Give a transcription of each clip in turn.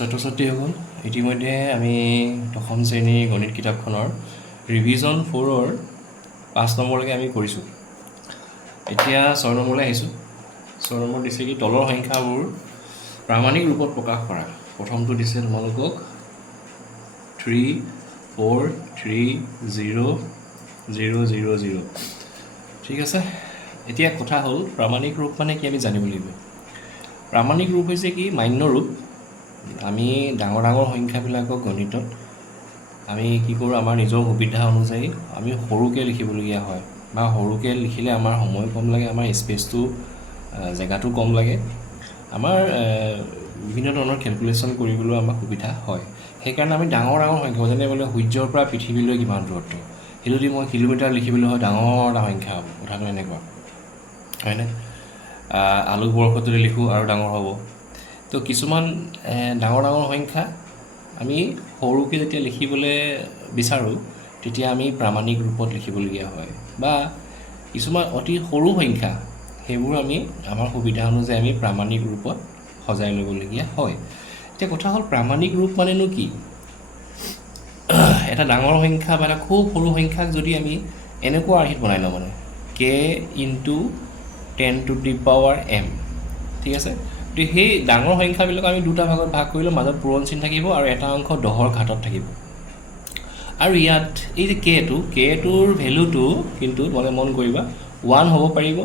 ছাত্ৰ-ছাত্ৰীসকল ইতিমধ্যে আমি দশম শ্ৰেণীৰ গণিত কিতাপখনৰ ৰিভিজন 4ৰ 5 নম্বৰলৈকে আমি কৰিছোঁ। এতিয়া 6 নম্বৰলৈ আহিছোঁ। 6 নম্বৰ দিছে কি তলৰ সংখ্যাবোৰ প্ৰামাণিক ৰূপত প্ৰকাশ কৰা। প্ৰথমটো দিছে তোমালোকক 3 4 3 0 0 0 0। ঠিক আছে, এতিয়া কথা হ'ল প্ৰামাণিক ৰূপ মানে কি আমি জানিব লাগিব। প্ৰামাণিক ৰূপ হৈছে কি মান্য ৰূপ। আমি ডাঙৰ ডাঙৰ সংখ্যাবিলাকক গণিতত আমি কি কৰোঁ, আমাৰ নিজৰ সুবিধা অনুযায়ী আমি সৰুকৈ লিখিবলগীয়া হয়, বা সৰুকৈ লিখিলে আমাৰ সময় কম লাগে, আমাৰ স্পেচটো জেগাটো কম লাগে, আমাৰ বিভিন্ন ধৰণৰ কেলকুলেশ্যন কৰিবলৈ আমাৰ সুবিধা হয়। সেইকাৰণে আমি ডাঙৰ ডাঙৰ সংখ্যা, যেনে বোলে সূৰ্যৰ পৰা পৃথিৱীলৈ কিমান দূৰত্ব, সেইটো যদি মই কিলোমিটাৰ লিখিবলৈ হয় ডাঙৰ এটা সংখ্যা হ'ব। কথাটো এনেকুৱা হয়নে? আলোকবৰ্ষত যদি লিখোঁ আৰু ডাঙৰ হ'ব। তো কিছুমান ডাঙৰ ডাঙৰ সংখ্যা আমি সৰুকৈ যেতিয়া লিখিবলৈ বিচাৰোঁ তেতিয়া আমি প্ৰামাণিক ৰূপত লিখিবলগীয়া হয়, বা কিছুমান অতি সৰু সংখ্যা সেইবোৰ আমি আমাৰ সুবিধা অনুযায়ী আমি প্ৰামাণিক ৰূপত সজাই ল'বলগীয়া হয়। এতিয়া কথা হ'ল প্ৰামাণিক ৰূপ মানেনো কি? এটা ডাঙৰ সংখ্যা বা এটা খুব সৰু সংখ্যাক যদি আমি এনেকুৱা আৰ্হিত বনাই লওঁ, মানে k × 10⁻m, ঠিক আছে। গতিকে সেই ডাঙৰ সংখ্যাবিলাক আমি দুটা ভাগত ভাগ কৰিলে মাজত পূৰণ চিন থাকিব আৰু এটা অংশ 10ৰ ঘাতত থাকিব। আৰু ইয়াত এই যে কেটোৰ ভেলুটো কিন্তু তোমালোকে মন কৰিবা 1 হ'ব পাৰিব,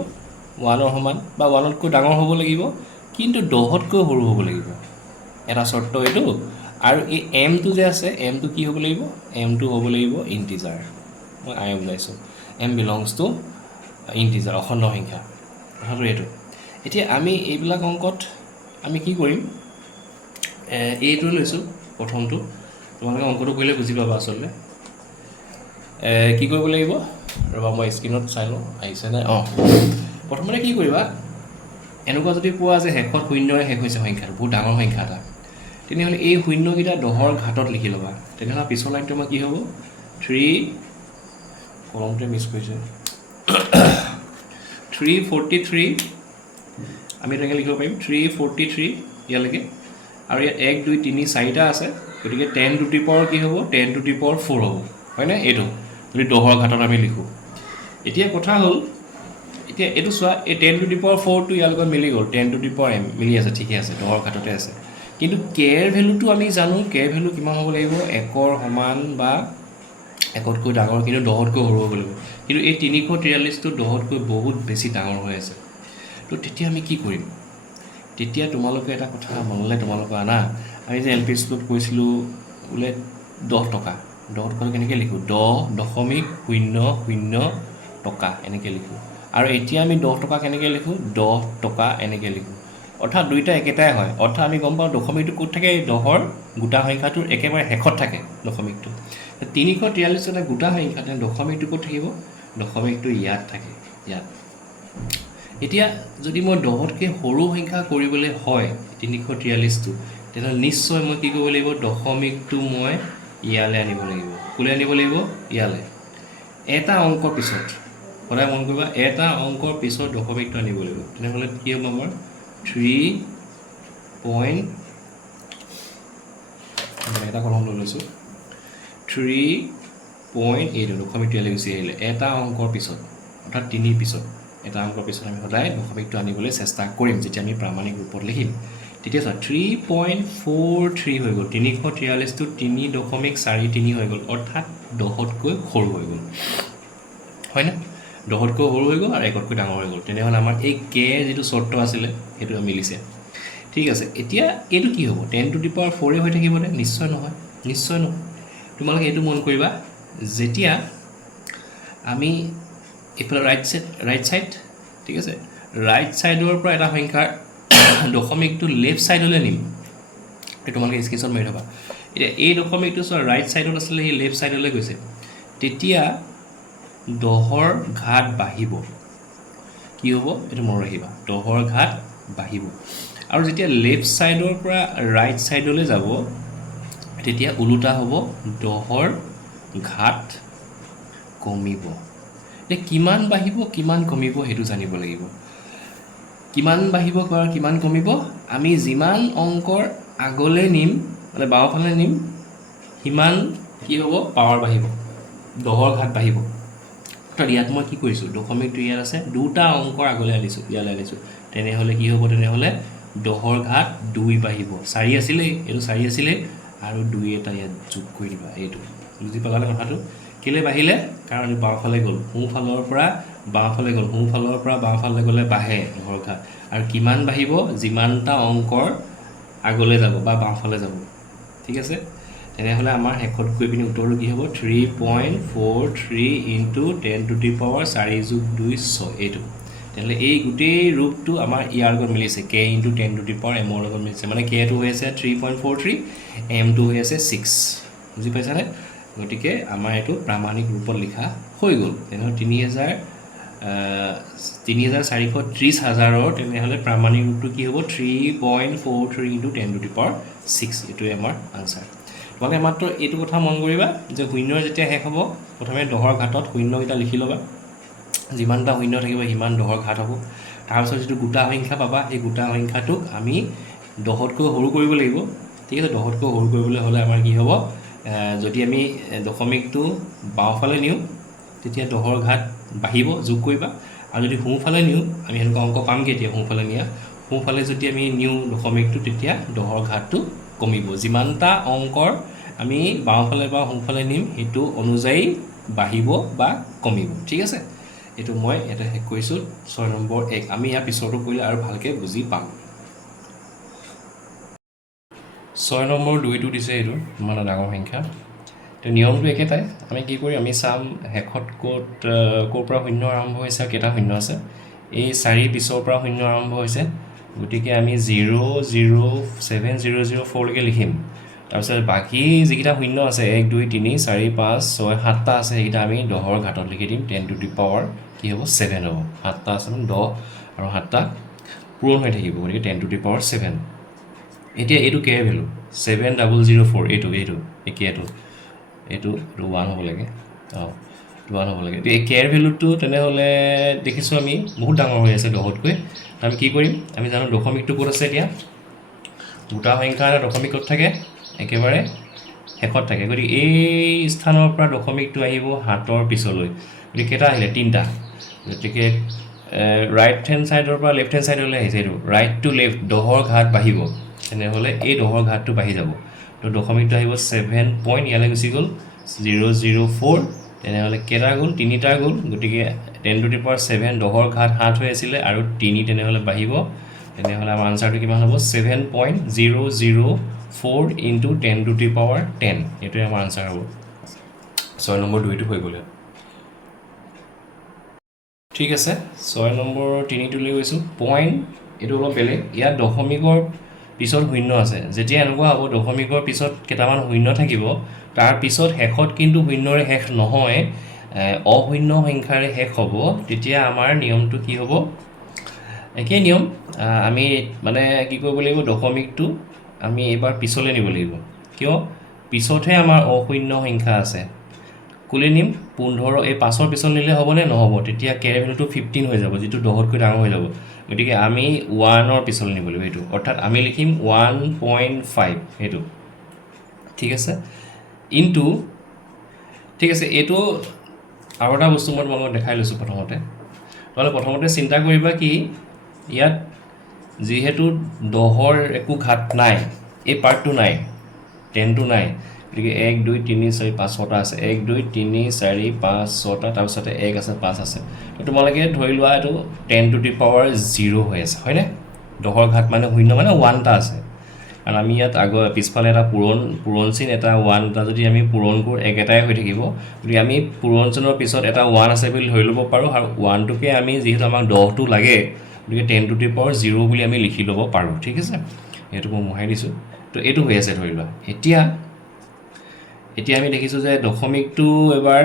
1ৰ সমান বা 1তকৈ ডাঙৰ হ'ব লাগিব, কিন্তু 10তকৈ সৰু হ'ব লাগিব। এটা চৰ্ত এইটো। আৰু এই এমটো যে আছে, এমটো কি হ'ব লাগিব? এমটো হ'ব লাগিব ইণ্টিজাৰ। মই বুজাইছোঁ, এম বিলংছ টু ইণ্টিজাৰ, অখণ্ড সংখ্যা। কথাটো এইটো। এতিয়া আমি এইবিলাক অংকত আমি কি কৰিম, এইটো লৈছোঁ প্ৰথমটো। তোমালোকে অংকটো কৰিলে বুজি পাবা আচলতে। কি কৰিব লাগিব, ৰ'বা মই স্ক্ৰীণত চাই লওঁ আহিছেনে। প্ৰথমতে কি কৰিবা, এনেকুৱা যদি পোৱা যে শেষত শূন্যৰে শেষ হৈছে সংখ্যাটো, বহুত ডাঙৰ সংখ্যা এটা, তেনেহ'লে এই শূন্যকেইটা 10ৰ ঘাতত লিখি ল'বা। তেনেহ'লে পিছৰ লাইনটো আমাৰ কি হ'ব, 3 কলমটোৱে মিছ কৰিছে 343। আমি তেনেকৈ লিখিব পাৰিম 343 ইয়ালৈকে। আৰু ইয়াত 1 2 3 4টা আছে, গতিকে 10⁻⁴ কি হ'ব, 10⁻⁴ হ'ব, হয়নে? এইটো যদি 10ৰ ঘাতত আমি লিখোঁ। এতিয়া কথা হ'ল, এতিয়া এইটো চোৱা, এই 10⁻⁴ ইয়াৰ লগত মিলি গ'ল, 10⁻m মিলি আছে, ঠিকে আছে, 10ৰ ঘাততে আছে। কিন্তু কেৰ ভেলুটো আমি জানো, কেৰ ভেলু কিমান হ'ব লাগিব, 1ৰ সমান বা 1তকৈ ডাঙৰ, কিন্তু 10তকৈ সৰু হ'ব লাগিব। কিন্তু এই 343টো 10তকৈ বহুত বেছি ডাঙৰ হৈ আছে। তো তেতিয়া আমি কি কৰিম? তেতিয়া তোমালোকে এটা কথা মনলৈ তোমালোকে আনা, আমি যে LP স্কুলত কৈছিলোঁ বোলে 10 টকা, 10 টকাটো কেনেকৈ লিখোঁ, 10.00 টকা এনেকৈ লিখোঁ। আৰু এতিয়া আমি 10 টকা কেনেকৈ লিখোঁ, 10 টকা এনেকৈ লিখোঁ। অৰ্থাৎ দুইটা একেটাই হয়। অৰ্থাৎ আমি গম পাওঁ দশমিকটো ক'ত থাকে, 10ৰ গোটা সংখ্যাটোৰ একেবাৰে শেষত থাকে দশমিকটো। 343 এটা গোটা সংখ্যা, তেনে দশমিকটো ক'ত থাকিব, দশমিকটো ইয়াত থাকে, ইয়াত। এতিয়া যদি মই 10তকৈ সৰু সংখ্যা কৰিবলৈ হয় 343টো, তেনেহ'লে নিশ্চয় মই কি কৰিব লাগিব, দশমিকটো মই ইয়ালৈ আনিব লাগিব। ক'লৈ আনিব লাগিব, ইয়ালৈ। এটা অংকৰ পিছত, সদায় মন কৰিবা, এটা অংকৰ পিছত দশমিকটো আনিব লাগিব। তেনেহ'লে কি হ'ব আমাৰ 3 এটা কলম লৈ লৈছোঁ, 3.8 দশমিকটো ইয়ালৈ গুচি আহিলে। এটা অংকৰ পিছত, অৰ্থাৎ 3ৰ পিছত, এটা অংকৰ পিছত আমি সদায় দশমিকটো আনিবলৈ চেষ্টা কৰিম যেতিয়া আমি প্ৰামাণিক ৰূপত লিখিম। তেতিয়া চোৱা 3.43 হৈ গ'ল, 343টো 3.43 হৈ গ'ল, অৰ্থাৎ 10তকৈ সৰু হৈ গ'ল, হয়নে? 10তকৈ সৰু হৈ গ'ল আৰু 1তকৈ ডাঙৰ হৈ গ'ল। তেনেহ'লে আমাৰ এই কেৰ যিটো চৰ্ত আছিলে সেইটো মিলিছে। ঠিক আছে, এতিয়া এইটো কি হ'ব, 10⁻⁴ হৈ থাকিবনে? নিশ্চয় নহয়, নিশ্চয় নহয়। তোমালোকে এইটো মন কৰিবা, যেতিয়া আমি এইফালে ৰাইট ছাইড, ঠিক আছে, ৰাইট ছাইডৰ পৰা এটা সংখ্যাৰ দশমিকটো লেফ্ট ছাইডলৈ নিম, তোমালোকে স্ক্ৰীনশ্বট মাৰি থ'বা। এতিয়া এই দশমিকটো চোৱা, ৰাইট ছাইডত আছিলে, সি লেফ্ট ছাইডলৈ গৈছে, তেতিয়া 10ৰ ঘাত বাঢ়িব। কি হ'ব, এইটো মনত ৰাখিবা, 10ৰ ঘাত বাঢ়িব। আৰু যেতিয়া লেফ্ট ছাইডৰ পৰা ৰাইট ছাইডলৈ যাব, তেতিয়া ওলোটা হ'ব, 10ৰ ঘাত কমিব। এতিয়া কিমান বাঢ়িব কিমান কমিব সেইটো জানিব লাগিব। কিমান বাঢ়িব বা কিমান কমিব, আমি যিমান অংকৰ আগলৈ নিম মানে বাওঁফালে নিম সিমান কি হ'ব পাৱাৰ বাঢ়িব 10ৰ ঘাত বাঢ়িব অৰ্থাৎ ইয়াত মই কি কৰিছোঁ দশমিকটো ইয়াত আছে দুটা অংকৰ আগলৈ আনিছোঁ ইয়ালৈ আনিছোঁ তেনেহ'লে কি হ'ব তেনেহ'লে 10ৰ ঘাত 2 বাঢ়িব 4 আছিলেই এইটো 4 আছিলেই আৰু 2 এটা ইয়াত যোগ কৰি দিবা এইটো বুজি পালানে কথাটো কেলৈ বাঢ়িলে কাৰণ বাওঁফালে গ'ল সোঁফালৰ পৰা বাওঁফালে গ'ল সোঁফালৰ পৰা বাওঁফালে গ'লে বাঢ়ে 10ৰ ঘাত আৰু কিমান বাঢ়িব যিমানটা অংকৰ আগলৈ যাব বা বাওঁফালে যাব ঠিক আছে তেনেহ'লে আমাৰ শেষত গৈ পিনি উত্তৰটো কি হ'ব 3.43 ইনটু 10 টু দি পাৱাৰ 4 যোগ 2 6 এইটো তেনেহ'লে এই গোটেই ৰূপটো আমাৰ ইয়াৰ লগত মিলিছে k into 10 to the power m ৰ লগত মিলিছে মানে kটো হৈ আছে 3.43 mটো হৈ আছে 6 বুজি পাইছানে গতিকে আমাৰ এইটো প্ৰামাণিক ৰূপত লিখা হৈ গ'ল তেনেহ'লে 3,430,000ৰ তেনেহ'লে প্ৰামাণিক ৰূপটো কি হ'ব 3.43 ইনটু 10 টু দি পাৱাৰ 6 এইটোৱে আমাৰ আনচাৰ তোমালোকে মাত্ৰ এইটো কথা মন কৰিবা যে শূন্যৰ যেতিয়া শেষ হ'ব প্ৰথমে 10ৰ ঘাটত শূন্যকেইটা লিখি ল'বা যিমানটা শূন্য থাকিব সিমান 10ৰ ঘাট হ'ব তাৰপিছত যিটো গোটা সংখ্যা পাবা সেই গোটা সংখ্যাটোক আমি 10তকৈ সৰু কৰিব লাগিব ঠিক আছে 10তকৈ সৰু কৰিবলৈ হ'লে আমাৰ কি হ'ব যদি আমি দশমিকটো বাওঁফালে নিওঁ তেতিয়া 10ৰ ঘাট বাঢ়িব যোগ কৰিবা আৰু যদি সোঁফালে নিওঁ আমি সেনেকুৱা অংক পামগৈ এতিয়া সোঁফালে নিয়া সোঁফালে যদি আমি নিওঁ দশমিকটো তেতিয়া 10ৰ ঘাটটো কমিব যিমানটা অংকৰ আমি বাওঁফালে বা সোঁফালে নিম সেইটো অনুযায়ী বাঢ়িব বা কমিব ঠিক আছে এইটো মই এটা শেষ কৰিছোঁ 6 নম্বৰ 1 আমি ইয়াৰ পিছৰটো কৰিলে আৰু ভালকৈ বুজি পাম 6 নম্বৰ 2টো দিছে এইটো ইমান ডাঙৰ সংখ্যা তো নিয়মটো একেটাই আমি কি কৰি আমি চাম শেষত ক'ৰ পৰা শূন্য আৰম্ভ হৈছে আৰু কেইটা শূন্য আছে এই 4 পিছৰ পৰা শূন্য আৰম্ভ হৈছে গতিকে আমি 007,004লৈকে লিখিম তাৰপিছত বাকী যিকেইটা শূন্য আছে 1 2 3 4 5 6 7টা আছে সেইকেইটা আমি 10ৰ ঘাটত লিখি দিম 10 টু দি পাৱাৰ কি হ'ব 7 হ'ব 7টা আছে 10 আৰু 7টা পূৰণ হৈ থাকিব গতিকে 10 টু দি পাৱাৰ 7 এতিয়া এইটো কে ভেলু 7004 এইটো একেটো এইটো 1 হ'ব লাগে অঁ 1 হ'ব লাগে এই কেৰ ভেলুটো তেনেহ'লে দেখিছোঁ আমি বহুত ডাঙৰ হৈ আছে 10তকৈ আমি কি কৰিম আমি জানো দশমিকটো ক'ত আছে এতিয়া দুটা সংখ্যা দশমিকত থাকে একেবাৰে শেষত থাকে গতিকে এই স্থানৰ পৰা দশমিকটো আহিব 7ৰ পিছলৈ গতিকে কেইটা আহিলে 3টা গতিকে ৰাইট হেণ্ড ছাইডৰ পৰা লেফ্ট হেণ্ড ছাইডলৈ আহিছে এইটো ৰাইট টু লেফ্ট 10ৰ ঘাট বাঢ়িব তেনেহ'লে এই 10ৰ ঘাটটো বাঢ়ি যাব তো দশমিকটো আহিব 7 পইণ্ট ইয়ালৈ গুচি গ'ল 004 তেনেহ'লে কেইটা গ'ল 3টা গ'ল গতিকে 10 টু দি পাৱাৰ 7 10ৰ ঘাট 7 হৈ আছিলে আৰু 3 তেনেহ'লে বাঢ়িব তেনেহ'লে আমাৰ আনচাৰটো কিমান হ'ব 7.004 ইনটু 10 টু দি পাৱাৰ 10 এইটোৱে আমাৰ আনচাৰ হ'ব 6 নম্বৰ 2টো হৈ গ'লে ঠিক আছে 6 নম্বৰ 3টো লৈ গৈছোঁ পইণ্ট এইটো অলপ বেলেগ ইয়াত দশমিকৰ পিছত শূন্য আছে যেতিয়া এনেকুৱা হ'ব দশমিকৰ পিছত কেইটামান শূন্য থাকিব তাৰ পিছত শেষত কিন্তু শূন্যৰে শেষ নহয় অশূন্য সংখ্যাৰে শেষ হ'ব তেতিয়া আমাৰ নিয়মটো কি হ'ব একেই নিয়ম আমি মানে কি কৰিব লাগিব দশমিকটো আমি এইবাৰ পিছলৈ নিব লাগিব কিয় পিছতহে আমাৰ অশূন্য সংখ্যা আছে কোলে নিম 15 এই 5ৰ পিছত নিলে হ'বনে নহ'ব তেতিয়া কেৰ ভেলুটো 15 হৈ যাব যিটো 10তকৈ ডাঙৰ হৈ যাব গতিকে আমি 1ৰ পিছলৈ নিব লাগিব এইটো অৰ্থাৎ আমি লিখিম 1.5 এইটো ঠিক আছে ইনটু ঠিক আছে এইটো আৰু এটা বস্তু মই তোমালোকক দেখাই লৈছোঁ প্ৰথমতে চিন্তা কৰিবা কি ইয়াত যিহেতু 10ৰ একো ঘাট নাই এই পাৰ্টটো নাই 10টো নাই গতিকে 1 2 3 4 5 6টা আছে 1 2 3 4 5 6টা তাৰপিছতে 1 আছে 5 আছে তো তোমালোকে ধৰি লোৱা এইটো 10 টু দি পাৱাৰ 0 হৈ আছে হয়নে 10ৰ ঘাট মানে শূন্য মানে 1টা আছে কাৰণ আমি ইয়াত পিছফালে এটা পূৰণ চিন এটা 1 এটা যদি আমি পূৰণ কৰোঁ একেটাই হৈ থাকিব গতিকে আমি পূৰণ চিনৰ পিছত এটা 1 আছে বুলি ধৰি ল'ব পাৰোঁ আৰু 1টোকে আমি যিহেতু আমাক 10টো লাগে গতিকে 10 টু দি পাৱাৰ 0 বুলি আমি লিখি ল'ব পাৰোঁ ঠিক আছে এইটো মই মোহাই দিছোঁ তো এইটো হৈ আছে ধৰি লোৱা এতিয়া আমি দেখিছোঁ যে দশমিকটো এবাৰ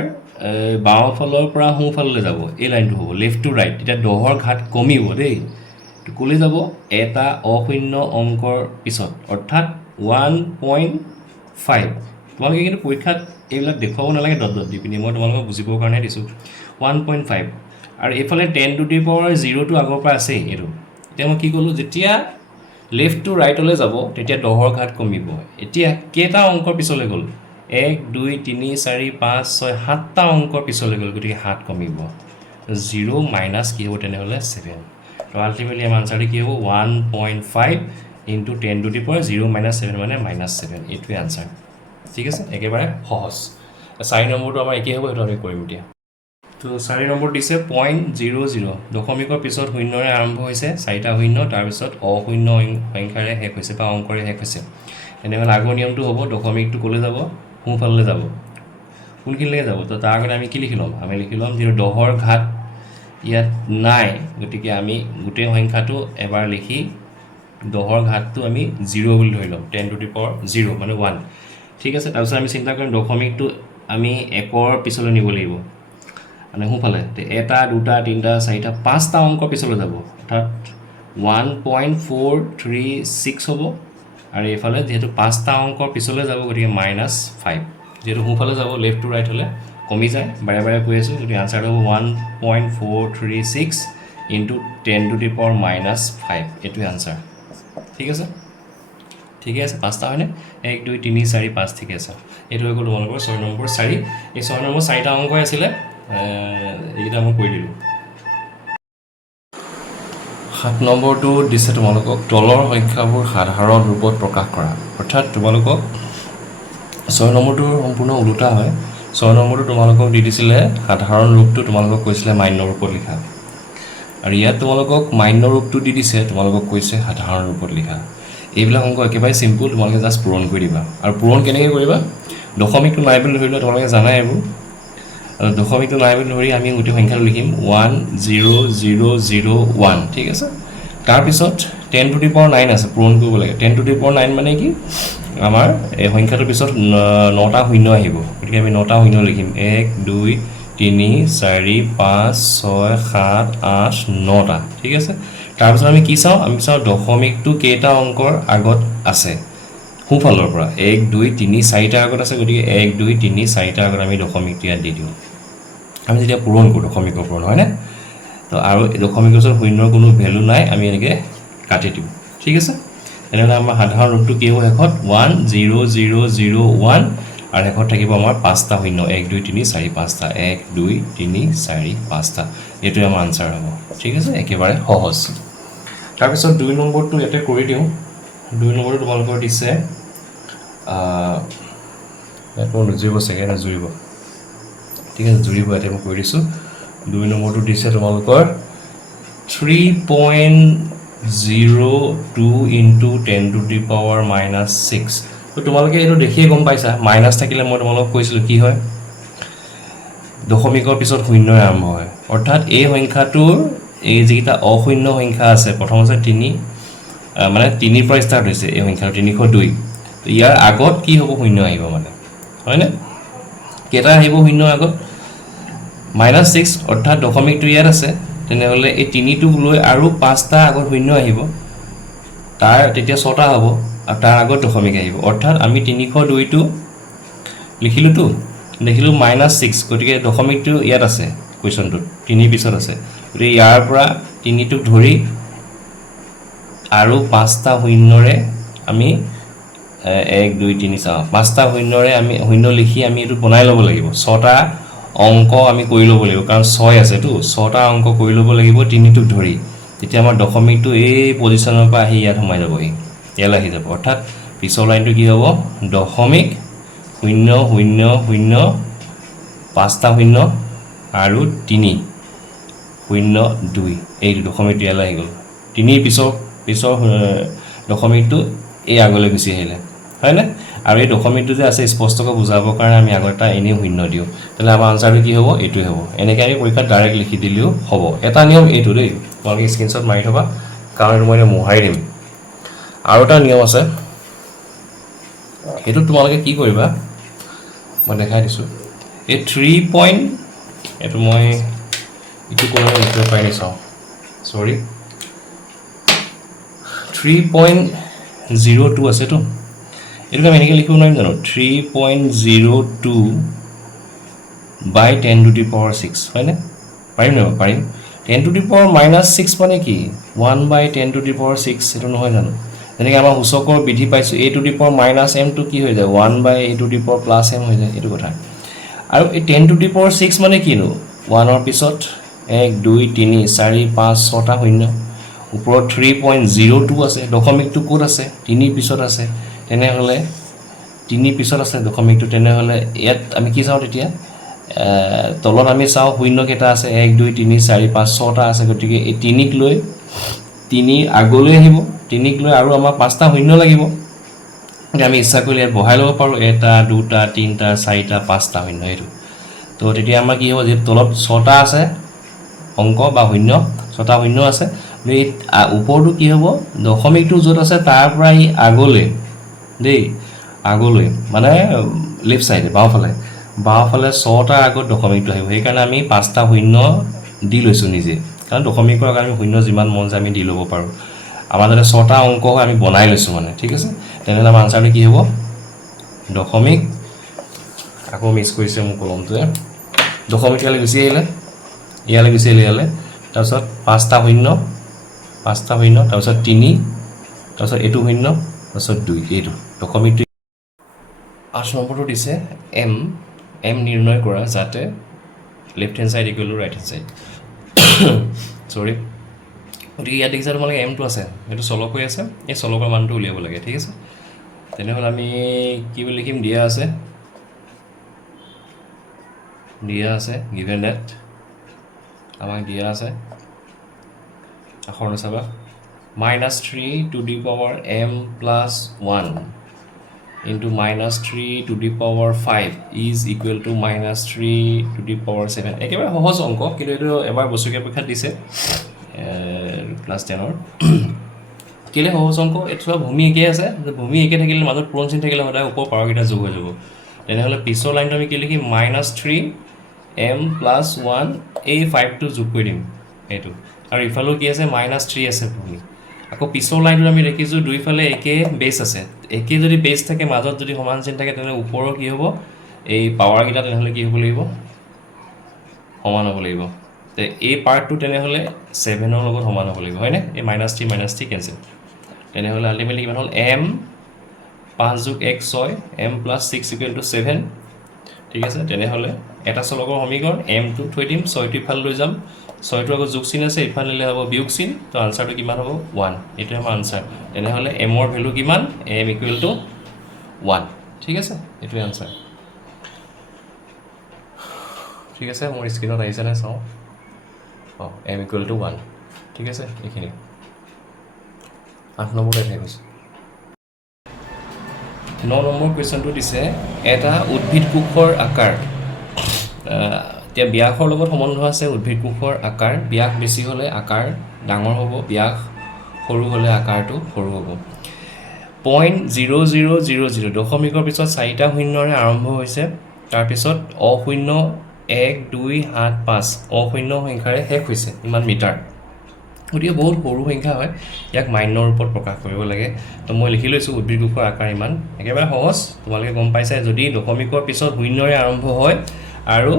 বাওঁফালৰ পৰা সোঁফাললৈ যাব এই লাইনটো হ'ব লেফ্ট টু ৰাইট এতিয়া 10ৰ ঘাট কমিব দেই ক'লৈ যাব এটা অশূন্য অংকৰ পিছত অৰ্থাৎ 1.5 তোমালোকে কিন্তু পৰীক্ষাত এইবিলাক দেখুৱাব নালাগে ডট ডট দি পিনি মই তোমালোকক বুজিবৰ কাৰণে দিছোঁ 1.5 আৰু এইফালে 10 টু দি পাৱাৰ 0টো আগৰ পৰা আছেই এইটো এতিয়া মই কি ক'লোঁ যেতিয়া লেফ্ট টু ৰাইটলৈ যাব তেতিয়া 10ৰ ঘাত কমিব এতিয়া কেইটা অংকৰ পিছলৈ গ'ল 1 2 3 4 5 6 7টা অংকৰ পিছলৈ গ'ল গতিকে 7 কমিব 0 মাইনাছ কি হ'ব তেনেহ'লে 7 তো আল্টিমেটলি আমাৰ আনচাৰটো কি হ'ব 1.5 into 10 to the power 0 minus 7 মানে -7 এইটোৱে আনচাৰ ঠিক আছে একেবাৰে সহজ 4 নম্বৰটো আমাৰ একেই হ'ব সেইটো আমি কৰিম এতিয়া তো 4 নম্বৰ দিছে 0.00 দশমিকৰ পিছত শূন্যৰে আৰম্ভ হৈছে 4টা শূন্য তাৰপিছত অশূন্য সংখ্যাৰে শেষ হৈছে বা অংকৰে শেষ হৈছে এনেহ'লে আগৰ নিয়মটো হ'ব দশমিকটো ক'লৈ যাব সোঁফাললৈ যাব কোনখিনিলৈকে যাব তো তাৰ আগতে আমি কি লিখি ল'ম আমি লিখি ল'ম যিহেতু 10ৰ ঘাত ইয়াত নাই গতিকে আমি গোটেই সংখ্যাটো এবাৰ লিখি 10ৰ ঘাতটো আমি 0 বুলি ধৰি ল'ম 10 টু দি পাৱাৰ 0 মানে 1 ঠিক আছে তাৰপিছত আমি চিন্তা কৰিম দশমিকটো আমি 1ৰ পিছলৈ নিব লাগিব মানে সোঁফালে এটা দুটা তিনিটা চাৰিটা 5টা অংকৰ পিছলৈ যাব অৰ্থাৎ 1.436 হ'ব আৰু এইফালে যিহেতু 5টা অংকৰ পিছলৈ যাব গতিকে -5 যেহেতু সোঁফালে যাব লেফ্ট টু ৰাইট হ'লে কমি যায় বাৰে বাৰে কৈ আছোঁ গতিকে আনচাৰটো হ'ব 1.436 ইনটু 10 টু দি পাৱাৰ -5 এইটোৱে আনচাৰ ঠিক আছে ঠিকে আছে 5টা হয়নে 1 2 3 4 5 ঠিকে আছে এইটো হৈ গ'ল তোমালোকৰ 6 নম্বৰ 4 এই 6 নম্বৰ 4টা অংকই আছিলে এইকেইটা মই কৰি দিলোঁ 7 নম্বৰটো দিছে তোমালোকক তলৰ সংখ্যাবোৰ সাধাৰণ ৰূপত প্ৰকাশ কৰা অৰ্থাৎ তোমালোকক 6 নম্বৰটোৰ সম্পূৰ্ণ ওলোটা হয় 6 নম্বৰটো তোমালোকক দি দিছিলে সাধাৰণ ৰূপটো তোমালোকক কৈছিলে মান্য ৰূপত লিখা আৰু ইয়াত তোমালোকক মান্য ৰূপটো দি দিছে তোমালোকক কৈছে সাধাৰণ ৰূপত লিখা এইবিলাক অংক একেবাৰে সিম্পল তোমালোকে জাষ্ট পূৰণ কৰি দিবা আৰু পূৰণ কেনেকৈ কৰিবা দশমিকটো নাই বুলি ধৰিলে তোমালোকে জানাই এইবোৰ দশমিকটো নাই বুলি ধৰি আমি গোটেই সংখ্যাটো লিখিম 10001 ঠিক আছে তাৰপিছত 10 টু দি পাৱাৰ 9 আছে পূৰণ কৰিব লাগে 10 টু দি পাৱাৰ 9 মানে কি আমাৰ এই সংখ্যাটোৰ পিছত 9টা শূন্য আহিব গতিকে আমি 9টা শূন্য লিখিম 1 2 3 4 5 6 7 8 9টা ঠিক আছে তাৰপিছত আমি কি চাওঁ আমি চাওঁ দশমিকটো কেইটা অংকৰ আগত আছে সোঁফালৰ পৰা 1 2 3 4টা আগত আছে গতিকে 1 2 3 4টা আগত আমি দশমিকটো ইয়াত দি দিওঁ আমি যেতিয়া পূৰণ কৰোঁ দশমিকৰ পূৰণ হয়নে তো আৰু দশমিকৰ ওচৰত শূন্যৰ কোনো ভেলু নাই আমি এনেকৈ কাটি দিওঁ ঠিক আছে এনেহ'লে আমাৰ সাধাৰণ ৰূপটো কি হ'ব শেষত 10001 আৰু শেষত থাকিব আমাৰ 5টা শূন্য 1 2 3 4 5টা 1 2 3 4 5টা এইটোৱে আমাৰ আনচাৰ হ'ব ঠিক আছে একেবাৰে সহজ তাৰপিছত 2 নম্বৰটো ইয়াতে কৰি দিওঁ 2 নম্বৰটো তোমালোকৰ দিছে ইয়াত মোৰ জুৰিব চাগে জুৰিব ঠিক আছে জুৰিব ইয়াতে মই কৰি দিছোঁ 2 নম্বৰটো দিছে তোমালোকৰ 3.02 ইনটু 10 টু দি পাৱাৰ -6 তো তোমালোকে এইটো দেখিয়ে গম পাইছা মাইনাছ থাকিলে মই তোমালোকক কৈছিলোঁ কি হয় দশমিকৰ পিছত শূন্যৰে আৰম্ভ হয় অৰ্থাৎ এই সংখ্যাটোৰ এই যিকেইটা অশূন্য সংখ্যা আছে প্ৰথম আছে 3 মানে 3ৰ পৰা ষ্টাৰ্ট হৈছে এই সংখ্যাটো 302 তো ইয়াৰ আগত কি হ'ব শূন্য আহিব মানে হয়নে কেইটা আহিব শূন্য আগত -6 অৰ্থাৎ দশমিকটো ইয়াত আছে তেনেহ'লে এই 3টোক লৈ আৰু 5টা আগত শূন্য আহিব তাৰ তেতিয়া 6টা হ'ব আৰু তাৰ আগত দশমিক আহিব অৰ্থাৎ আমি 302টো লিখিলোঁতো দেখিলোঁ -6 গতিকে দশমিকটো ইয়াত আছে কুৱেশ্যনটোত 3 পিছত আছে গতিকে ইয়াৰ পৰা 3টোক ধৰি আৰু 5টা শূন্যৰে আমি 1 2 3 চাওঁ 5টা শূন্যৰে আমি শূন্য লিখি আমি এইটো বনাই ল'ব লাগিব 6টা অংক আমি কৰি ল'ব লাগিব কাৰণ 6 আছেতো 6টা অংক কৰি ল'ব লাগিব 3টোক ধৰি তেতিয়া আমাৰ দশমিকটো এই পজিশ্যনৰ পৰা আহি ইয়াত সোমাই যাবহি ইয়ালৈ আহি যাব অৰ্থাৎ পিছৰ লাইনটো কি হ'ব দশমিক 0 0 0 5টা শূন্য আৰু 3 0 2 এই দশমিকটো ইয়ালৈ আহি গ'ল 3 পিছৰ দশমিকটো এই আগলৈ গুচি আহিলে হয়নে আৰু এই দশমিকটো যে আছে স্পষ্টকৈ বুজাবৰ কাৰণে আমি আগত এটা এনেই শূন্য দিওঁ তেতিয়াহ'লে আমাৰ আনচাৰটো কি হ'ব এইটোৱে হ'ব এনেকৈ আমি পৰীক্ষাত ডাইৰেক্ট লিখি দিলেও হ'ব এটা নিয়ম এইটো দেই তোমালোকে স্ক্ৰীনশ্বট মাৰি থবা কাৰণ এইটো মই এতিয়া মোহাৰি দিম আৰু এটা নিয়ম আছে সেইটো তোমালোকে কি কৰিবা মই দেখাই দিছোঁ এই 3 পইণ্ট এইটো মই এইটো কোনো লিখিব পাৰিনি চাওঁ চৰি 3.02 আছেতো এইটো আমি এনেকৈ লিখিব নোৱাৰিম জানো 3.02 বাই 10 টু দি পাৱাৰ 6 হয়নে পাৰিম নে পাৰিম 10 টু দি পাৱাৰ -6 মানে কি 1 বাই 10 টু দি পাৱাৰ 6 এইটো নহয় জানো যেনেকৈ আমাৰ সূচকৰ বৃদ্ধি পাইছোঁ a to the power minus এমটো কি হৈ যায় 1/a to the power plus m হৈ যায় এইটো কথা আৰু এই 10 টু দি পাৱাৰ 6 মানে কিনো 1ৰ পিছত 1 2 3 4 5 6টা শূন্য ওপৰত 3.02 আছে দশমিকটো ক'ত আছে 3 পিছত আছে তেনেহ'লে 3 পিছত আছে দশমিকটো তেনেহ'লে ইয়াত আমি কি চাওঁ তেতিয়া তলত আমি চাওঁ শূন্য কেইটা আছে 1 2 3 4 5 6টা আছে গতিকে এই 3ক লৈ 3 আগলৈ আহিব 3ক লৈ আৰু আমাৰ 5টা শূন্য লাগিব আমি ইচ্ছা কৰিলে ইয়াত বহাই ল'ব পাৰোঁ 1 2 3 4 5টা শূন্য এইটো তো তেতিয়া আমাৰ কি হ'ব যিহেতু তলত 6টা আছে অংক বা শূন্য 6টা শূন্য আছে এই ওপৰটো কি হ'ব দশমিকটো য'ত আছে তাৰ পৰা ই আগলৈ দেই আগলৈ মানে লেফ্ট ছাইডে বাওঁফালে 6টা আগত দশমিকটো আহিব সেইকাৰণে আমি 5টা শূন্য দি লৈছোঁ নিজে কাৰণ দশমিকৰ আগত আমি শূন্য যিমান মন যায় আমি দি ল'ব পাৰোঁ আমাৰ যাতে 6টা অংক হয় আমি বনাই লৈছোঁ মানে ঠিক আছে তেনেহ'লে আমাৰ আনচাৰটো কি হ'ব দশমিক আকৌ মিছ কৰিছে মোৰ কলমটোৱে দশমিক ইয়ালৈ গুচি আহিলে ইয়ালৈ তাৰপিছত 5টা শূন্য তাৰপিছত 3 তাৰপিছত এইটো শূন্য তাৰপিছত 2 এইটো দশমিকটো 8 নম্বৰটো দিছে এম নিৰ্ণয় কৰা যাতে left hand side equal to right hand side চৰি গতিকে ইয়াত দেখিছা তোমালোকে এমটো আছে সেইটো চলক হৈ আছে এই চলকৰ মানটো উলিয়াব লাগে ঠিক আছে তেনেহ'লে আমি কি বুলি লিখিম দিয়া আছে গিভেন ডেট আমাক দিয়া আছে আখৰ নাচাবা -3 two the power m plus 1 into -3 to the power 5 is equal to -3 to the power 7 একেবাৰে সহজ অংক কিন্তু এইটো এবাৰ বছৰীয়া পৰীক্ষাত দিছে ক্লাছ 10ৰ কেলে সহজ অংক এইটো ভূমি একে আছে ভূমি একে থাকিলে মাজত পূৰণ চিন থাকিলে সদায় ওপৰ পাৱাৰকেইটা যোগ হৈ যাব তেনেহ'লে পিছৰ লাইনটো আমি কি লিখিম -3 m প্লাছ 1 এই 5টো যোগ কৰি দিম এইটো আৰু ইফালেও কি আছে -3 আছে ভূমি আকৌ পিছৰ লাইনটো আমি দেখিছোঁ দুইফালে একে বেছ আছে একে যদি বেছ থাকে মাজত যদি সমান চিন থাকে তেনেহ'লে ওপৰৰ কি হ'ব এই পাৱাৰকেইটা তেনেহ'লে কি হ'ব লাগিব সমান হ'ব লাগিব তে এই পাৰ্টটো তেনেহ'লে 7ৰ লগত সমান হ'ব লাগিব হয়নে এই -3 কেঞ্চেল তেনেহ'লে আল্টিমেটলি কিমান হ'ল m 5 যোগ 1 6 m প্লাছ 6 ইকুৱেল টু 7 ঠিক আছে তেনেহ'লে এটা চলকৰ সমীকৰণ mটো থৈ দিম 6টো ইফালে লৈ যাম 6টো আকৌ যোগ চিন আছে ইফালে নিলে হ'ব বিয়োগ চিন তো আনচাৰটো কিমান হ'ব 1 এইটোৱে আমাৰ আনচাৰ তেনেহ'লে এমৰ ভেলু কিমান m ইকুৱেল টু 1 ঠিক আছে এইটোৱে আনচাৰ ঠিক আছে মোৰ স্ক্ৰীনত আহিছে নে চাওঁ m ইকুৱেল টু 1 ঠিক আছে এইখিনি 8 নম্বৰতে থাকি গৈছে 9 নম্বৰ কুৱেশ্যনটো দিছে এটা উদ্ভিদ কোষৰ আকাৰ এতিয়া ব্যাসৰ লগত সম্বন্ধ আছে উদ্ভিদ কোষৰ আকাৰ ব্যাস বেছি হ'লে আকাৰ ডাঙৰ হ'ব ব্যাস সৰু হ'লে আকাৰটো সৰু হ'ব 0.0000 দশমিকৰ পিছত 4টা শূন্যৰে আৰম্ভ হৈছে তাৰপিছত অশূন্য 1 2 7 5 অশূন্য সংখ্যাৰে শেষ হৈছে ইমান মিটাৰ গতিকে বহুত সৰু সংখ্যা হয় ইয়াক মান্যৰ ৰূপত প্ৰকাশ কৰিব লাগে তো মই লিখি লৈছোঁ উদ্ভিদ কোষৰ আকাৰ ইমান একেবাৰে সহজ তোমালোকে গম পাইছা যদি দশমিকৰ পিছত শূন্যৰে আৰম্ভ হয় আৰু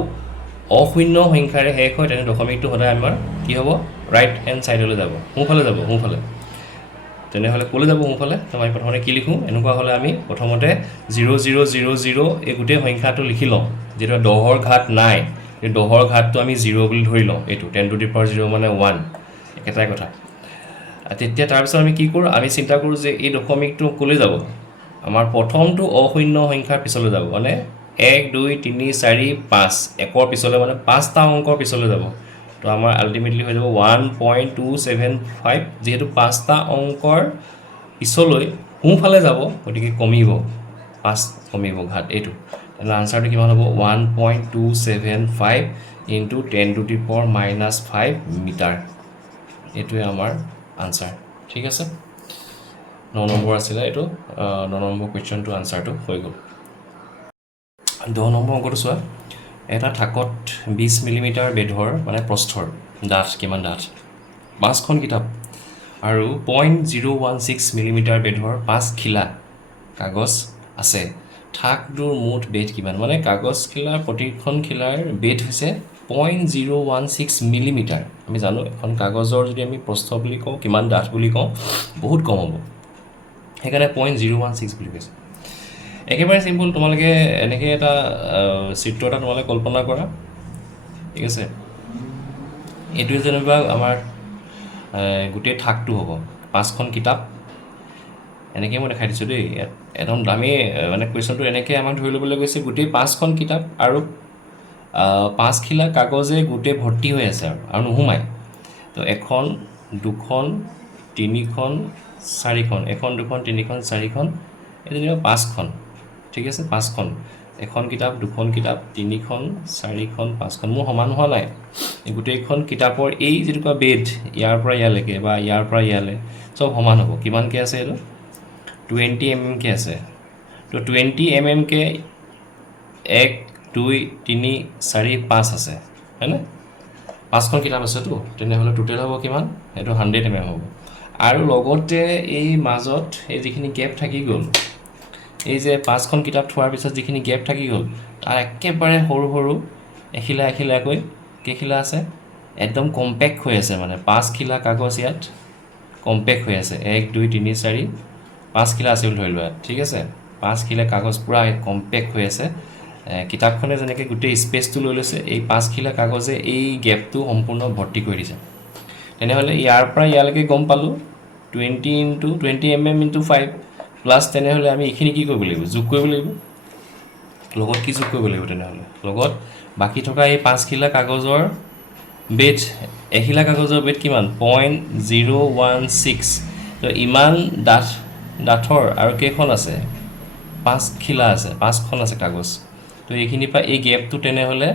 অশূন্য সংখ্যাৰে শেষ হয় তেনে দশমিকটো সদায় আমাৰ কি হ'ব ৰাইট হেণ্ড ছাইডলৈ যাব সোঁফালে তেনেহ'লে ক'লৈ যাব সোঁফালে তো আমি প্ৰথমতে কি লিখোঁ এনেকুৱা হ'লে আমি প্ৰথমতে 0000 এই গোটেই সংখ্যাটো লিখি লওঁ যিটো 10ৰ ঘাত নাই এই 10ৰ ঘাতটো আমি 0 বুলি ধৰি লওঁ এইটো 10 টু দি পাৱাৰ 0 মানে 1 একেটাই কথা তেতিয়া তাৰপিছত আমি কি কৰোঁ আমি চিন্তা কৰোঁ যে এই দশমিকটো ক'লৈ যাব আমাৰ প্ৰথমটো অশূন্য সংখ্যাৰ পিছলৈ যাব মানে 1 2 3 4 5 1ৰ পিছলৈ মানে 5টা অংকৰ পিছলৈ যাব তো আমাৰ আল্টিমেটলি হৈ যাব 1.275 যেহেতু 5টা অংকৰ পিছলৈ সোঁফালে যাব গতিকে কমিব 5 কমিব ঘাত এইটো তেনে আনচাৰটো কিমান হ'ব 1.275 into 10 to the power -5 metre এইটোৱে আমাৰ আনচাৰ ঠিক আছে 9 নম্বৰ আছিলে এইটো 9 নম্বৰ কুৱেশ্যনটো আনচাৰটো হৈ গ'ল 10 নম্বৰ অংকটো চোৱা এটা থাকত 20 মিলিমিটাৰ বেধৰ মানে প্ৰস্থৰ ডাঠ কিমান ডাঠ 5খন কিতাপ আৰু 0.016 মিলিমিটাৰ বেধৰ 5 খিলা কাগজ আছে থাকটোৰ মুঠ বেধ কিমান মানে কাগজ খিলাৰ প্ৰতিখন খিলাৰ বেধ হৈছে 0.016 মিলিমিটাৰ আমি জানো এখন কাগজৰ যদি আমি প্ৰস্থ বুলি কওঁ কিমান ডাঠ বুলি কওঁ বহুত কম হ'ব সেইকাৰণে 0.016 বুলি কৈছে একেবাৰে চিম্পল তোমালোকে এনেকৈ এটা চিত্ৰ এটা তোমালোকে কল্পনা কৰা ঠিক আছে এইটোৱে যেনিবা আমাৰ গোটেই থাকটো হ'ব 5খন কিতাপ এনেকৈ মই দেখাই দিছোঁ দেই ইয়াত একদম দামী মানে কুৱেশ্যনটো এনেকৈ আমাক ধৰি ল'বলৈ গৈছে গোটেই 5খন কিতাপ আৰু 5 খিলা কাগজে গোটেই ভৰ্তি হৈ আছে আৰু নোসোমায় তো 1 2 3 4খন 1 2 3 4খন এই যেনিবা 5খন ঠিক আছে 5খন 1 কিতাপ 2 কিতাপ 3 4 5খন মোৰ সমান হোৱা নাই এই গোটেইখন কিতাপৰ এই যিটো বেদ ইয়াৰ পৰা ইয়ালৈকে বা ইয়াৰ পৰা ইয়ালৈ চব সমান হ'ব কিমানকৈ আছে এইটো 20 mm কে আছে তো 20 mm কে 1 2 3 4 5 আছে হয়নে 5খন কিতাপ আছেতো তেনেহ'লে টোটেল হ'ব কিমান এইটো 100 mm হ'ব আৰু লগতে এই মাজত এই যিখিনি গেপ থাকি গ'ল এই যে 5খন কিতাপ থোৱাৰ পিছত যিখিনি গেপ থাকি গ'ল তাৰ একেবাৰে সৰু সৰু এখিলা এখিলাকৈ কেইখিলা আছে একদম কম্পেক্ট হৈ আছে মানে 5 খিলা কাগজ ইয়াত কম্পেক্ট হৈ আছে 1 2 3 4 5 খিলা আছে বুলি ধৰি লোৱা ঠিক আছে 5 খিলা কাগজ পূৰা কম্পেক্ট হৈ আছে কিতাপখনে যেনেকৈ গোটেই স্পেচটো লৈ লৈছে এই 5 খিলা কাগজে এই গেপটো সম্পূৰ্ণ ভৰ্তি কৰি দিছে তেনেহ'লে ইয়াৰ পৰা ইয়ালৈকে গম পালোঁ 20 mm × 5 প্লাছ তেনেহ'লে আমি এইখিনি কি কৰিব লাগিব যোগ কৰিব লাগিব লগত কি যোগ কৰিব লাগিব তেনেহ'লে লগত বাকী থকা এই 5 খিলা কাগজৰ বেদ এখিলা কাগজৰ বেদ কিমান 0.016 তো ইমান ডাঠৰ আৰু কেইখন আছে 5 খিলা আছে 5খন আছে কাগজ তো এইখিনিৰ পৰা এই গেপটো তেনেহ'লে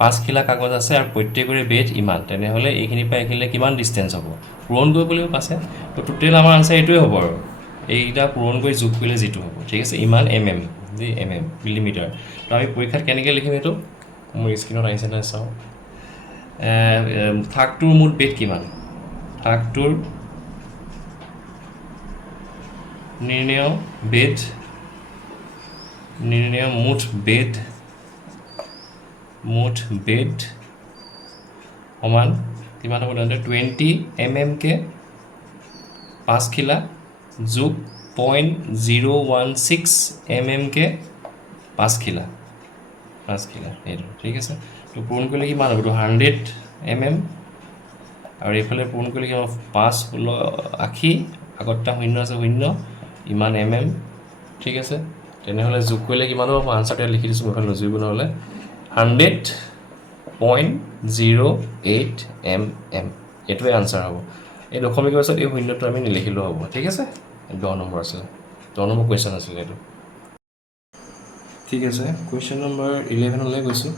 5 খিলা কাগজ আছে আৰু প্ৰত্যেকৰে বেদ ইমান তেনেহ'লে এইখিনিৰ পৰা এইখিনিলৈ কিমান ডিষ্টেঞ্চ হ'ব পূৰণ কৰিব লাগিব পাছে তো টোটেল আমাৰ আনচাৰ এইটোৱে হ'ব আৰু এইকেইটা পূৰণ কৰি যোগ কৰিলে যিটো হ'ব ঠিক আছে ইমান mm মিলিমিটাৰ তো আমি পৰীক্ষাত কেনেকৈ লিখিম এইটো মোৰ স্ক্ৰীণত আহিছে নাই চাওঁ থাকটোৰ মুঠ বেদ কিমান থাকটোৰ নিৰ্ণয় মুঠ বেদ সমান কিমান হ'ব তেন্তে 20 mm কে 5 খিলা যোগ 0.016 mm কে 5 খিলা এইটো ঠিক আছে তো পূৰণ কৰিলে কিমান হ'ব 100 mm আৰু এইফালে পূৰণ কৰিলে কিমান 5 80 আগতটা শূন্য আছে শূন্য ইমান mm ঠিক আছে তেনেহ'লে যোগ কৰিলে কিমান হ'ব আনচাৰটো লিখি দিছোঁ মই এইফালে নজৰিব নহ'লে 100.08 mm এইটোৱে আনচাৰ হ'ব এই দশমিকৰ পাছত এই শূন্যটো আমি নিলিখিলেও হ'ব ঠিক আছে 10 নম্বৰ আছিলে 10 নম্বৰ কুৱেশ্যন আছিলে এইটো ঠিক আছে কুৱেশ্যন নম্বৰ 11লৈ গৈছোঁ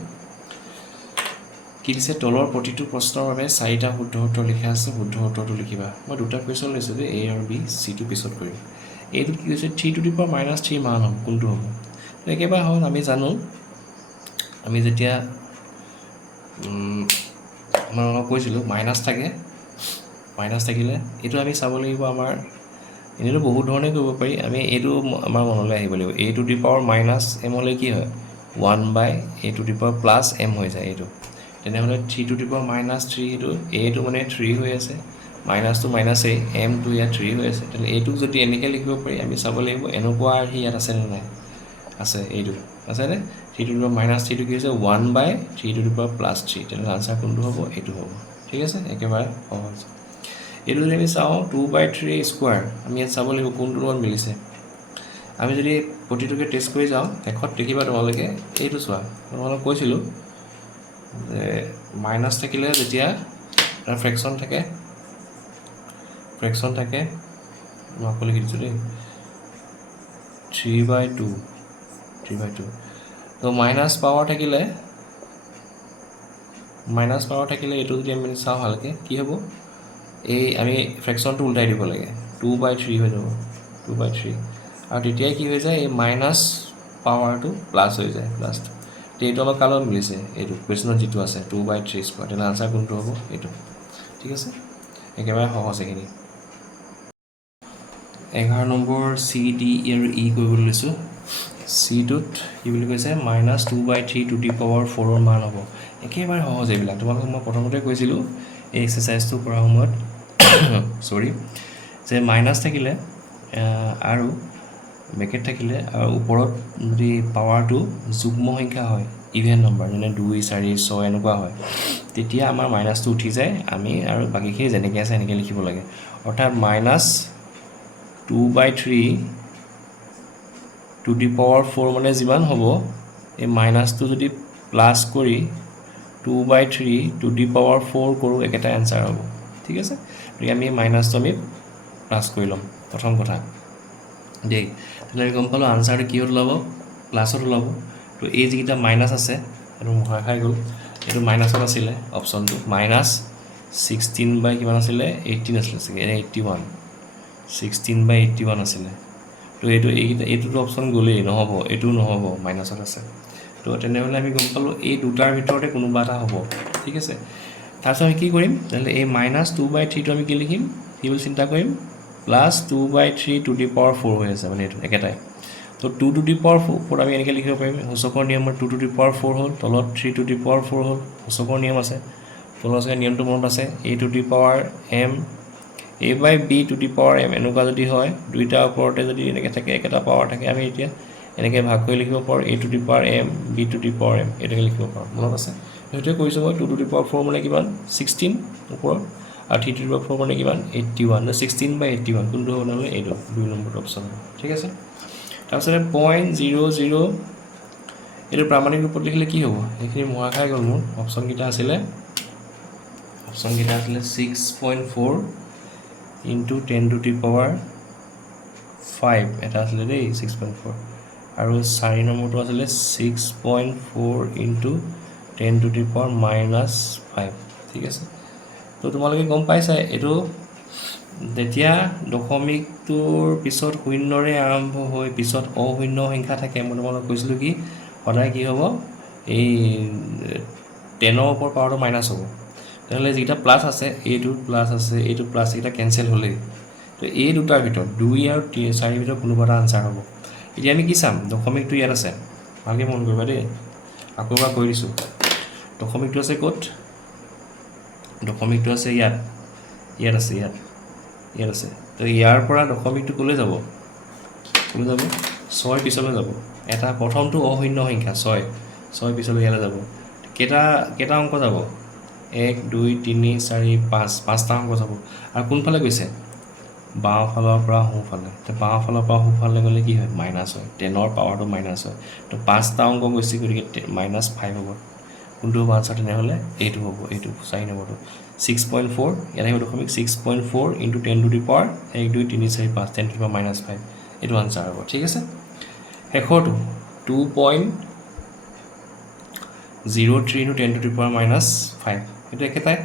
কি দিছে তলৰ প্ৰতিটো প্ৰশ্নৰ বাবে 4টা শুদ্ধ উত্তৰ লিখা আছে শুদ্ধ উত্তৰটো লিখিবা মই দুটা কুৱেশ্যন লৈছোঁ যে A আৰু B Cটো পিছত কৰিম এইটোত কি হৈছে 3⁻³ মান হ'ব কোনটো হ'ব একেবাৰে হ'ল আমি জানো আমি যেতিয়া মই কৈছিলোঁ মাইনাছ থাকিলে এইটো আমি চাব লাগিব আমাৰ এনেইতো বহুত ধৰণে কৰিব পাৰি আমি এইটো আমাৰ মনলৈ আহিব লাগিব A⁻⁻m হ'লে কি হয় 1/A⁻+m হৈ যায় এইটো তেনেহ'লে 3⁻³ এইটো Aটো মানে 3 হৈ আছে মাইনাছটো মাইনাছেই mটো ইয়াত 3 হৈ আছে তেতিয়াহ'লে এইটোক যদি এনেকৈ লিখিব পাৰি আমি চাব লাগিব এনেকুৱা আৰ্হি ইয়াত আছেনে নাই আছে এইটো আছেনে 3⁻³ কি হৈছে 1/3⁻+3 তেনেহ'লে আনচাৰ কোনটো হ'ব এইটো হ'ব ঠিক আছে একেবাৰে সহজ এইটো যদি আমি চাওঁ 2/3² আমি ইয়াত চাব লাগিব কোনটো লগত মিলিছে আমি যদি প্ৰতিটোকে টেষ্ট কৰি যাওঁ শেষত দেখিবা তোমালোকে এইটো চোৱা তোমালোকক কৈছিলোঁ যে মাইনাছ থাকিলে যেতিয়া এটা ফ্ৰেকশ্যন থাকে মই আকৌ লিখি দিছোঁ দেই 3/2 তো মাইনাছ পাৱাৰ থাকিলে এইটো যদি আমি চাওঁ ভালকৈ কি হ'ব এই আমি ফ্ৰেকশ্যনটো উল্টাই দিব লাগে 2/3 হৈ যাব 2/3 আৰু তেতিয়াই কি হৈ যায় এই মাইনাছ পাৱাৰটো প্লাছ হৈ যায় প্লাছটো এইটো অলপ কালত মিলিছে এইটো কুৱেশ্যনত যিটো আছে 2/3² তেনে আনচাৰ কোনটো হ'ব এইটো ঠিক আছে একেবাৰে সহজ এইখিনি 11 নম্বৰ C D আৰু E কৰিবলৈ লৈছোঁ Cটোত কি বুলি কৈছে -2/3⁴ মান হ'ব একেবাৰে সহজ এইবিলাক তোমালোকক মই প্ৰথমতে কৈছিলোঁ এই এক্সাৰচাইজটো কৰাৰ সময়ত যে মাইনাছ থাকিলে আৰু ব্ৰেকেট থাকিলে আৰু ওপৰত যদি পাৱাৰটো যুগ্ম সংখ্যা হয় ইভেন নম্বৰ যেনে 2 4 6 এনেকুৱা হয় তেতিয়া আমাৰ মাইনাছটো উঠি যায় আমি আৰু বাকীখিনি যেনেকৈ আছে এনেকৈ লিখিব লাগে অৰ্থাৎ -2/3 টু দি পাৱাৰ 4 মানে যিমান হ'ব এই মাইনাছটো যদি প্লাছ কৰি 2/3 টু দি পাৱাৰ 4 কৰোঁ একেটা এনচাৰ হ'ব ঠিক আছে গতিকে আমি মাইনাছটো আমি প্লাছ কৰি ল'ম প্ৰথম কথা দেই তেতিয়াহ'লে আমি গম পালোঁ আনচাৰটো কিহত ওলাব প্লাছত ওলাব তো এই যিকেইটা মাইনাছ আছে এইটো মহাই খাই গ'ল এইটো মাইনাছত আছিলে অপশ্যনটো -16 কিমান আছিলে 18 আছিলে চাগে 81 16/81 আছিলে তো এইটোতো অপশ্যন গ'লেই নহ'ব এইটোও নহ'ব মাইনাছত আছে তো তেনেহ'লে আমি গম পালোঁ এই দুটাৰ ভিতৰতে কোনোবা এটা হ'ব ঠিক আছে তাৰপিছত আমি কি কৰিম তেনেহ'লে এই -2/3টো আমি কি লিখিম কি বুলি চিন্তা কৰিম +2/3 টু দি পাৱাৰ 4 হৈ আছে মানে এইটো একেটাই তো 2 টু দি পাৱাৰ 4 আমি এনেকৈ লিখিব পাৰিম সূচকৰ নিয়মৰ 2 টু দি পাৱাৰ 4 হ'ল তলত 3 টু দি পাৱাৰ 4 হ'ল সূচকৰ নিয়ম আছে তলত নিয়মটো মনত আছে a to the power m a/b two the power m এনেকুৱা যদি হয় দুইটাৰ ওপৰতে যদি এনেকৈ থাকে একেটা পাৱাৰ থাকে আমি এতিয়া এনেকৈ ভাগ কৰি লিখিব পাৰোঁ a to the power m b two the power m এনেকৈ লিখিব পাৰোঁ মনত আছে সেইটোৱে কৰিছোঁ মই 2 টু দি পাৱাৰ 4 মানে কিমান 16 ওপৰত আৰু 3 টু দি পাৱাৰ 4 মানে কিমান 81 16/81 কোনটো হ'ব নহ'লে এইটো 2 নম্বৰ অপশ্যন ঠিক আছে তাৰপিছতে 0.00 এইটো প্ৰামাণিক ৰূপত লিখিলে কি হ'ব এইখিনি মৰা খাই গ'ল মোৰ অপশ্যনকেইটা আছিলে 6.4 ইনটু 10 টু দি পাৱাৰ 5 এটা আছিলে দেই 6.4 আৰু 4 নম্বৰটো আছিলে 6.4 ইনটু 10 টু দি পাৱাৰ -5 ঠিক আছে তো তোমালোকে গম পাইছা এইটো যেতিয়া দশমিকটোৰ পিছত শূন্যৰে আৰম্ভ হৈ পিছত অশূন্য সংখ্যা থাকে মই তোমালোকক কৈছিলোঁ কি সদায় কি হ'ব এই 10ৰ ওপৰ পাৱাৰটো মাইনাছ হ'ব তেনেহ'লে যিকেইটা প্লাছ আছে এইটো প্লাছ আছে এইটো প্লাছ এইকেইটা কেঞ্চেল হ'লেই তো এই দুটাৰ ভিতৰত 2 আৰু 4ৰ ভিতৰত কোনোবা এটা আনচাৰ হ'ব এতিয়া আমি কি চাম দশমিকটো ইয়াত আছে ভালকৈ মন কৰিবা দেই আকৌ এবাৰ কৈ দিছোঁ দশমিকটো আছে ক'ত দশমিকটো আছে ইয়াত আছে ইয়াত আছে তো ইয়াৰ পৰা দশমিকটো ক'লৈ যাব 6 পিছলৈ যাব এটা প্ৰথমটো অশূন্য সংখ্যা 6 পিছলৈ ইয়ালৈ যাব কেইটা অংক যাব 1 2 3 4 5 5টা অংক যাব আৰু কোনফালে গৈছে বাওঁফালৰ পৰা সোঁফালে তো বাওঁফালৰ পৰা সোঁফালে গ'লে কি হয় মাইনাছ হয় 10ৰ পাৱাৰটো মাইনাছ হয় তো 5টা অংক গৈছে গতিকে -5 হ'ব কোনটো হ'ব আনচাৰ তেনেহ'লে এইটো হ'ব এইটো 4 নম্বৰটো 6.4 ইয়াত আহিব দশমিক 6.4 into 10 to the power 1 2 3 4 5 10 to the power -5 এইটো আনচাৰ হ'ব ঠিক আছে শেষৰটো 2.03 ইনটু 10 টু দি পাৱাৰ -5 এইটো একেটাই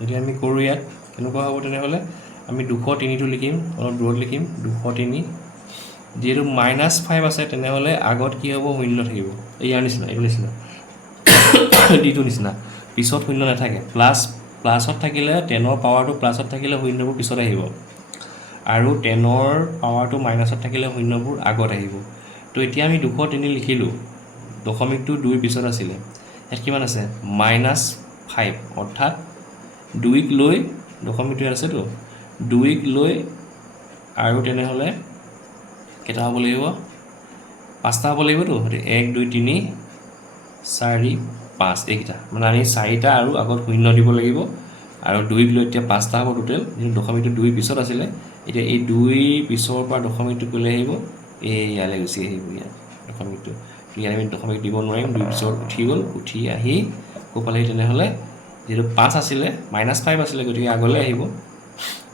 যদি আমি কৰোঁ ইয়াত কেনেকুৱা হ'ব তেনেহ'লে আমি 203টো লিখিম অলপ দূৰত লিখিম 203 যিহেতু -5 আছে তেনেহ'লে আগত কি হ'ব শূন্য থাকিব ইয়াৰ নিচিনা এইটো নিচিনা ডিটো নিচিনা পিছত শূন্য নাথাকে প্লাছত থাকিলে 10ৰ পাৱাৰটো প্লাছত থাকিলে শূন্যবোৰ পিছত আহিব আৰু 10ৰ পাৱাৰটো মাইনাছত থাকিলে শূন্যবোৰ আগত আহিব তো এতিয়া আমি 203 লিখিলোঁ দশমিকটো 2ৰ পিছত আছিলে ইয়াত কিমান আছে -5 অৰ্থাৎ 2ক লৈ দশমিকটো ইয়াত আছেতো 2ক লৈ আৰু তেনেহ'লে কেইটা হ'ব লাগিব 5টা হ'ব লাগিবতো 1 2 3 4 5 এইকেইটা মানে আমি 4টা আৰু আগত শূন্য দিব লাগিব আৰু 2ক লৈ এতিয়া 5টা হ'ব টোটেল কিন্তু দশমিকটো 2ৰ পিছত আছিলে এতিয়া এই 2ৰ পিছৰ পৰা দশমিকটো ক'লৈ আহিব এই ইয়ালৈ গুচি আহিব ইয়াত দশমিকটো ইয়াত আমি দশমিক দিব নোৱাৰিম 2ৰ পিছত উঠি আহি ক'ৰপালে তেনেহ'লে যিহেতু 5 আছিলে -5 আছিলে গতিকে আগলৈ আহিব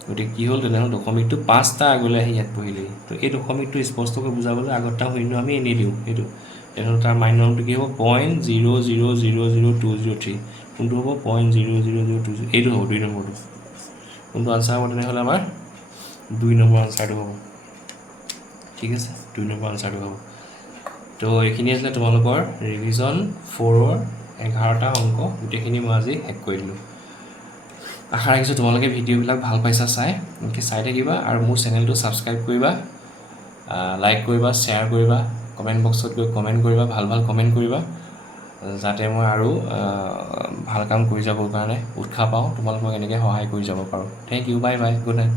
গতিকে কি হ'ল তেনেহ'লে দশমিকটো 5টা আগলৈ আহি ইয়াত বহিলেহি তো এই দশমিকটো স্পষ্টকৈ বুজাবলৈ আগতটা শূন্য আমি এনেই দিওঁ সেইটো তেনেহ'লে তাৰ মাইনামটো কি হ'ব 0.0000203 কোনটো হ'ব 0.00020 এইটো হ'ব 2 নম্বৰটো কোনটো আনচাৰ হ'ব তেনেহ'লে আমাৰ 2 নম্বৰ আনচাৰটো হ'ব ঠিক আছে 2 নম্বৰ আনচাৰটো হ'ব তো এইখিনি আছিলে তোমালোকৰ ৰিভিজন 4ৰ 11টা অংক গোটেইখিনি মই আজি শেষ কৰি দিলোঁ আশা ৰাখিছোঁ তোমালোকে ভিডিঅ'বিলাক ভাল পাইছা এনেকৈ চাই থাকিবা আৰু মোৰ চেনেলটো ছাবস্ক্ৰাইব কৰিবা লাইক কৰিবা শ্বেয়াৰ কৰিবা কমেণ্ট বক্সত গৈ কমেণ্ট কৰিবা ভাল কমেণ্ট কৰিবা যাতে মই আৰু ভাল কাম কৰি যাবৰ কাৰণে উৎসাহ পাওঁ তোমালোকক এনেকৈ সহায় কৰি যাব পাৰোঁ thank you bye bye good night